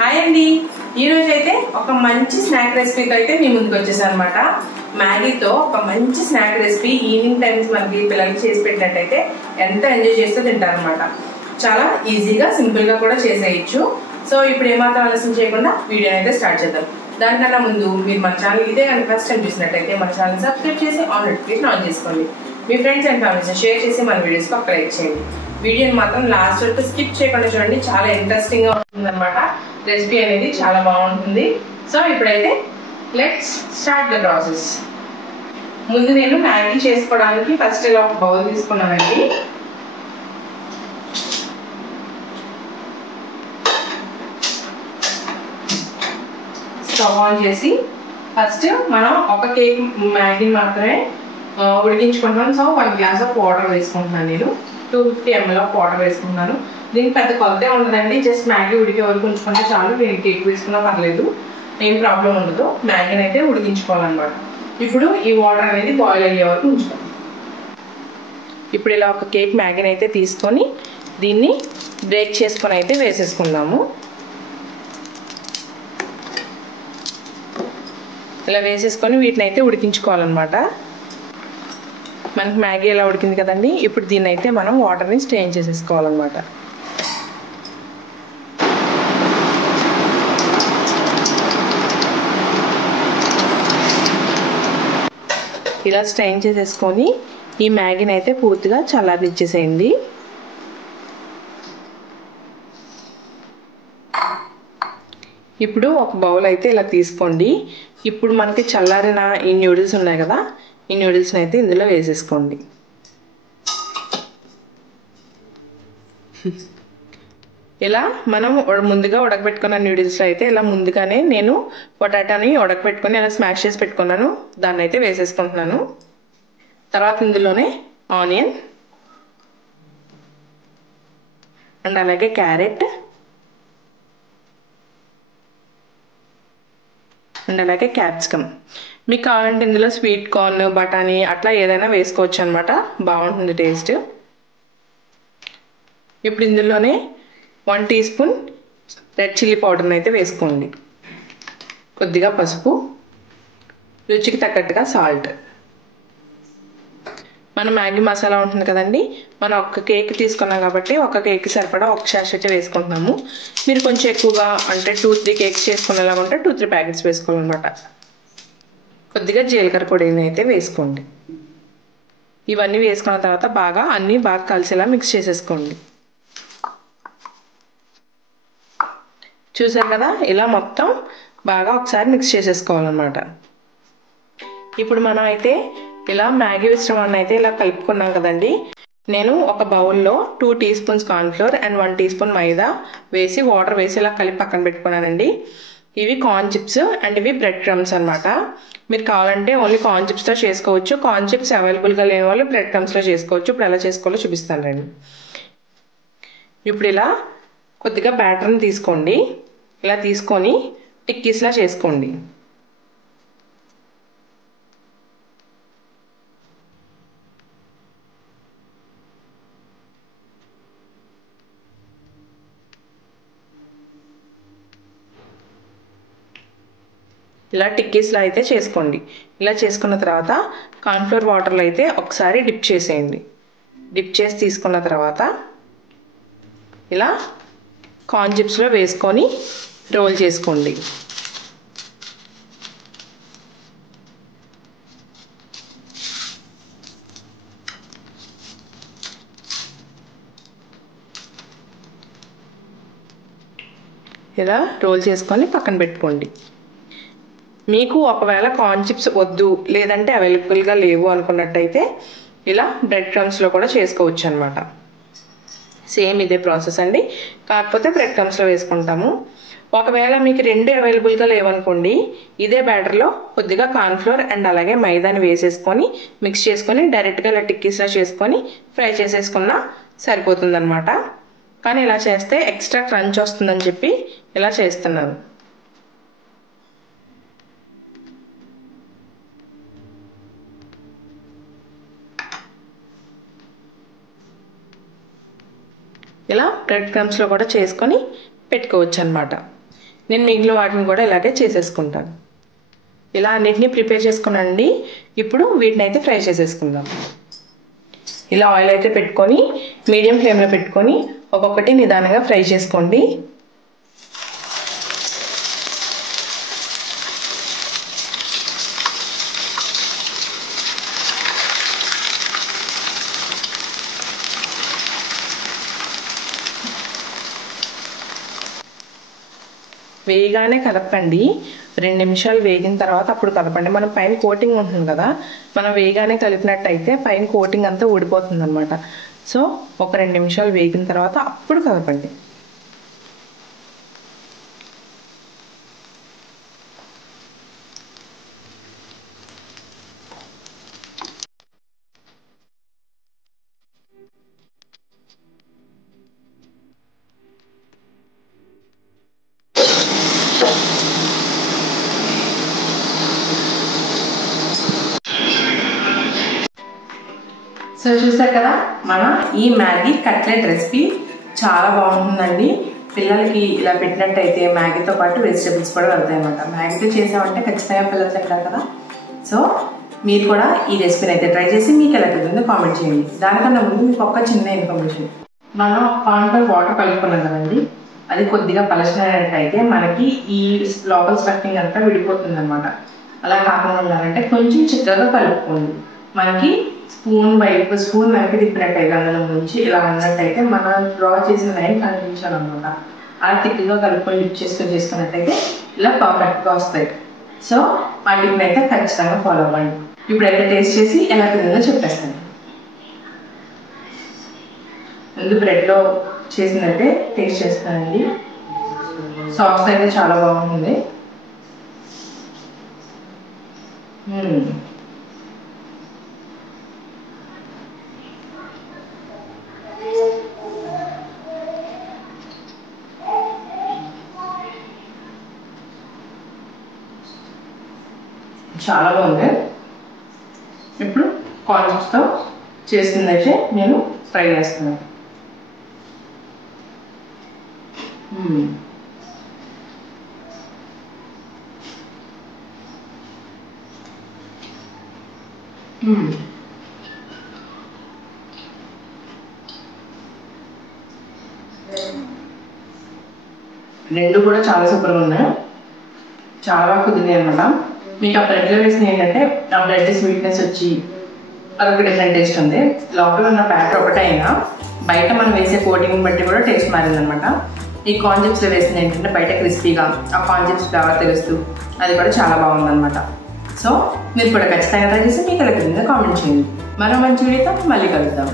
Hi అండి, ఈ రోజు అయితే ఒక మంచి స్నాక్ రెసిపీతో అయితే మీ ముందుకు వచ్చేసాను అనమాట. మ్యాగీతో ఒక మంచి స్నాక్ రెసిపీ ఈవినింగ్ టైమ్స్ మనకి పిల్లలకి చేసి పెట్టినట్టయితే ఎంత ఎంజాయ్ చేస్తూ తింటారనమాట. చాలా ఈజీగా సింపుల్ గా కూడా చేసేయచ్చు. సో ఇప్పుడు ఏమాత్రం ఆలస్యం చేయకుండా వీడియో అయితే స్టార్ట్ చేద్దాం. దానికన్నా ముందు మీరు మన ఛానల్ ఇదే కనుక ఫస్ట్ టైం చూసినట్టయితే మన ఛానల్ సబ్స్క్రైబ్ చేసి ఆన్ నోటిఫికేషన్ ఆన్ చేసుకోండి. మీ ఫ్రెండ్స్ అండ్ ఫ్యామిలీస్ షేర్ చేసి మన వీడియోస్కి ఒక లైక్ చేయండి. వీడియోని మాత్రం లాస్ట్ వరకు స్కిప్ చేయకుండా చూడండి, చాలా ఇంట్రెస్టింగ్ గా ఉంటుంది అనమాట. రెసిపీ అనేది చాలా బాగుంటుంది. సో ఇప్పుడైతే లెట్స్ స్టార్ట్ ద ప్రాసెస్. ముందు నేను మ్యాగీ చేసుకోవడానికి ఫస్ట్ ఇలా ఒక బౌల్ తీసుకున్నానండి. స్టవ్ ఆన్ చేసి ఫస్ట్ మనం ఒక కేక్ మ్యాగీ మాత్రమే ఉడికించుకుంటున్నాను. సో 1 గ్లాస్ ఆఫ్ వాటర్ వేసుకుంటున్నాను. నేను 250 ml ఆఫ్ వాటర్ వేసుకుంటున్నాను. దీనికి పెద్ద కొలతే ఉండదండి, జస్ట్ మ్యాగీ ఉడికే వరకు ఉంచుకుంటే చాలు. దీనికి కేక్ వేసుకున్నా పర్లేదు, ఏం ప్రాబ్లం ఉండదు. మ్యాగీని అయితే ఉడికించుకోవాలన్నమాట. ఇప్పుడు ఈ వాటర్ అనేది బాయిల్ అయ్యే వరకు ఉంచుతాం. ఇప్పుడు ఇలా ఒక కేక్ మ్యాగీని అయితే తీసుకొని దీన్ని బ్రేక్ చేసుకొని అయితే వేసేసుకుందాము. ఇలా వేసేసుకొని వీటిని అయితే ఉడికించుకోవాలన్నమాట. మనకి మ్యాగీ ఎలా ఉడికింది కదండి. ఇప్పుడు దీన్ని అయితే మనం వాటర్ని స్ట్రెయిన్ చేసేసుకోవాలన్నమాట. ఇలా స్ట్రెయిన్ చేసేసుకొని ఈ మ్యాగీని అయితే పూర్తిగా చల్లారనిచ్చేసేయండి. ఇప్పుడు ఒక బౌల్ అయితే ఇలా తీసుకోండి. ఇప్పుడు మనకి చల్లారిన ఈ న్యూడిల్స్ ఉన్నాయి కదా, ఈ న్యూడిల్స్ని అయితే ఇందులో వేసేసుకోండి. ఇలా మనం ముందుగా ఉడకబెట్టుకున్న న్యూడిల్స్లో అయితే ఇలా ముందుగానే నేను పొటాటోని ఉడకబెట్టుకొని ఇలా స్మాష్ చేసి పెట్టుకున్నాను, దాన్ని అయితే వేసేసుకుంటున్నాను. తర్వాత ఇందులోనే ఆనియన్ అండ్ అలాగే క్యారెట్ అండ్ అలాగే క్యాప్సికమ్. మీకు కావాలంటే ఇందులో స్వీట్ కార్న్, బఠానీ అట్లా ఏదైనా వేసుకోవచ్చు అనమాట, బాగుంటుంది టేస్ట్. ఇప్పుడు ఇందులోనే 1 టీ స్పూన్ రెడ్ చిల్లీ పౌడర్ని అయితే వేసుకోండి. కొద్దిగా పసుపు, రుచికి తగ్గట్టుగా సాల్ట్. మన మ్యాగీ మసాలా ఉంటుంది కదండి, మనం ఒక కేక్ తీసుకున్నాం కాబట్టి ఒక కేక్ సరిపడా ఒక శాషెట్ వేసుకుంటున్నాము. మీరు కొంచెం ఎక్కువగా అంటే 2-3 కేక్స్ చేసుకునేలాగా ఉంటే 2-3 ప్యాకెట్స్ వేసుకోవాలన్నమాట. కొద్దిగా జీలకర్ర పొడిని అయితే వేసుకోండి. ఇవన్నీ వేసుకున్న తర్వాత అన్నీ బాగా కలిసేలా మిక్స్ చేసేసుకోండి. చూసారు కదా, ఇలా మొత్తం బాగా ఒకసారి మిక్స్ చేసేసుకోవాలన్నమాట. ఇప్పుడు మనం అయితే ఇలా మ్యాగీ మిశ్రమాన్ని అయితే ఇలా కలుపుకున్నాం కదండి. నేను ఒక బౌల్లో 2 teaspoons cornflour and 1 teaspoon maida వేసి వాటర్ వేసి ఇలా కలిపి పక్కన పెట్టుకున్నానండి. ఇవి కార్న్ చిప్స్ అండ్ ఇవి బ్రెడ్ క్రమ్స్ అనమాట. మీరు కావాలంటే ఓన్లీ కార్న్ చిప్స్తో చేసుకోవచ్చు. కార్న్ చిప్స్ అవైలబుల్గా లేని వాళ్ళు బ్రెడ్ క్రమ్స్లో చేసుకోవచ్చు. ఇప్పుడు ఎలా చేసుకోవాలో చూపిస్తాను రండి. ఇప్పుడు ఇలా కొద్దిగా బ్యాటర్ని తీసుకోండి. ఇలా తీసుకొని టిక్కీస్లా చేసుకోండి. ఇలా టిక్కీస్లా అయితే చేసుకోండి. ఇలా చేసుకున్న తర్వాత కార్న్ఫ్లోర్ వాటర్లో అయితే ఒకసారి డిప్ చేసేయండి. డిప్ చేసి తీసుకున్న తర్వాత ఇలా కార్న్ చిప్స్లో వేసుకొని రోల్ చేసుకోండి. ఇలా రోల్ చేసుకొని పక్కన పెట్టుకోండి. మీకు ఒకవేళ కార్న్ చిప్స్ వద్దు లేదంటే అవైలబుల్గా లేవు అనుకున్నట్టయితే ఇలా బ్రెడ్ క్రమ్స్లో కూడా చేసుకోవచ్చు అనమాట. సేమ్ ఇదే ప్రాసెస్ అండి, కాకపోతే బ్రెడ్ క్రమ్స్లో వేసుకుంటాము. ఒకవేళ మీకు 2 అవైలబుల్గా లేవనుకోండి, ఇదే బ్యాటర్లో కొద్దిగా కార్న్ఫ్లోర్ అండ్ అలాగే మైదాని వేసేసుకొని మిక్స్ చేసుకొని డైరెక్ట్గా ఇలా టిక్కీస్లా చేసుకొని ఫ్రై చేసేసుకున్నా సరిపోతుంది అనమాట. కానీ ఇలా చేస్తే ఎక్స్ట్రా క్రంచ్ వస్తుందని చెప్పి ఇలా చేస్తున్నాను. ఇలా బ్రెడ్ క్రమ్స్లో కూడా చేసుకొని పెట్టుకోవచ్చు అన్నమాట. నేను మిగిలిన వాటిని కూడా ఇలాగే చేసేసుకుంటాను. ఇలా అన్నిటినీ ప్రిపేర్ చేసుకున్నానండి. ఇప్పుడు వీటిని అయితే ఫ్రై చేసేసుకుందాం. ఇలా ఆయిల్ అయితే పెట్టుకొని మీడియం ఫ్లేమ్లో పెట్టుకొని ఒక్కొక్కటి నిదానంగా ఫ్రై చేసుకోండి. వేయగానే కలపండి. 2 నిమిషాలు వేగిన తర్వాత అప్పుడు కలపండి. మనం పైన కోటింగ్ ఉంటుంది కదా, మనం వేయగానే కలిపినట్టయితే పైన కోటింగ్ అంతా ఊడిపోతుంది అనమాట. సో ఒక 2 నిమిషాలు వేగిన తర్వాత అప్పుడు కలపండి. సో చూసారు కదా, మన ఈ మ్యాగీ కట్లెట్ రెసిపీ చాలా బాగుంటుందండి. పిల్లలకి ఇలా పెట్టినట్టయితే మ్యాగీతో పాటు వెజిటేబుల్స్ కూడా వెళ్తాయి అన్నమాట. మ్యాగీతో చేసామంటే ఖచ్చితంగా పిల్లలు తింటారు కదా. సో మీరు కూడా ఈ రెసిపీని అయితే ట్రై చేసి మీకు ఎలా కుదిరిందో కామెంట్ చేయండి. దానికన్నా ముందు మీకు ఒక చిన్న ఇన్ఫర్మేషన్. మనం కార్న్తో వాటర్ కలుపుకున్నాం కదండి, అది కొద్దిగా పలచనైనట్టయితే మనకి ఈ లోపల స్టఫింగ్ అంతా విడిపోతుంది అనమాట. అలా కాకుండా ఉండాలంటే కొంచెం చిక్కగా కలుపుకోండి. మనకి స్పూన్ వెనక్కి తిప్పినట్టయితే అందులో నుంచి ఇలా ఉన్నట్టయితే మనం డ్రా చేసిన లైన్ కనిపించాలన్నమాట. అలా తిక్కుగా కలుపుకొని లిఫ్ట్ చేసుకున్నట్టయితే ఇలా పర్ఫెక్ట్గా వస్తాయి. సో వాటిని అయితే ఖచ్చితంగా ఫాలో అవ్వండి. ఇప్పుడైతే టేస్ట్ చేసి ఎలా తిందో చెప్పేస్తాను. ముందు బ్రెడ్లో చేసిందైతే టేస్ట్ చేస్తానండి. సాస్ అయితే చాలా బాగుంది. చాలా బాగుంది. ఇప్పుడు కార్న్స్తో చేసిందైతే నేను ఫ్రై చేస్తున్నాను. రెండు కూడా చాలా సూపర్గా ఉన్నాయి. చాలా కుదిరినాయి అనమాట. మీకు ఆ బ్రెడ్లో వేసిన ఏంటంటే ఆ బ్రెడ్ స్వీట్నెస్ వచ్చి అదొక డిఫరెంట్ టేస్ట్ ఉంది. లోపల ఉన్న బ్యాటర్ ఒకటే అయినా బయట మనం వేసే కోటింగ్ బట్టి కూడా టేస్ట్ మారిందనమాట. ఈ కార్న్ చిప్స్లో వేసింది ఏంటంటే బయట క్రిస్పీగా ఆ కార్న్ చిప్స్ ఫ్లేవర్ తెలుస్తూ అది కూడా చాలా బాగుందనమాట. సో మీరు కూడా ఖచ్చితంగా ట్రై చేసి మీకు ఎలా కుదిరిందో కామెంట్ చేయండి. మరో మంచి వీడియోతో మళ్ళీ కలుద్దాం.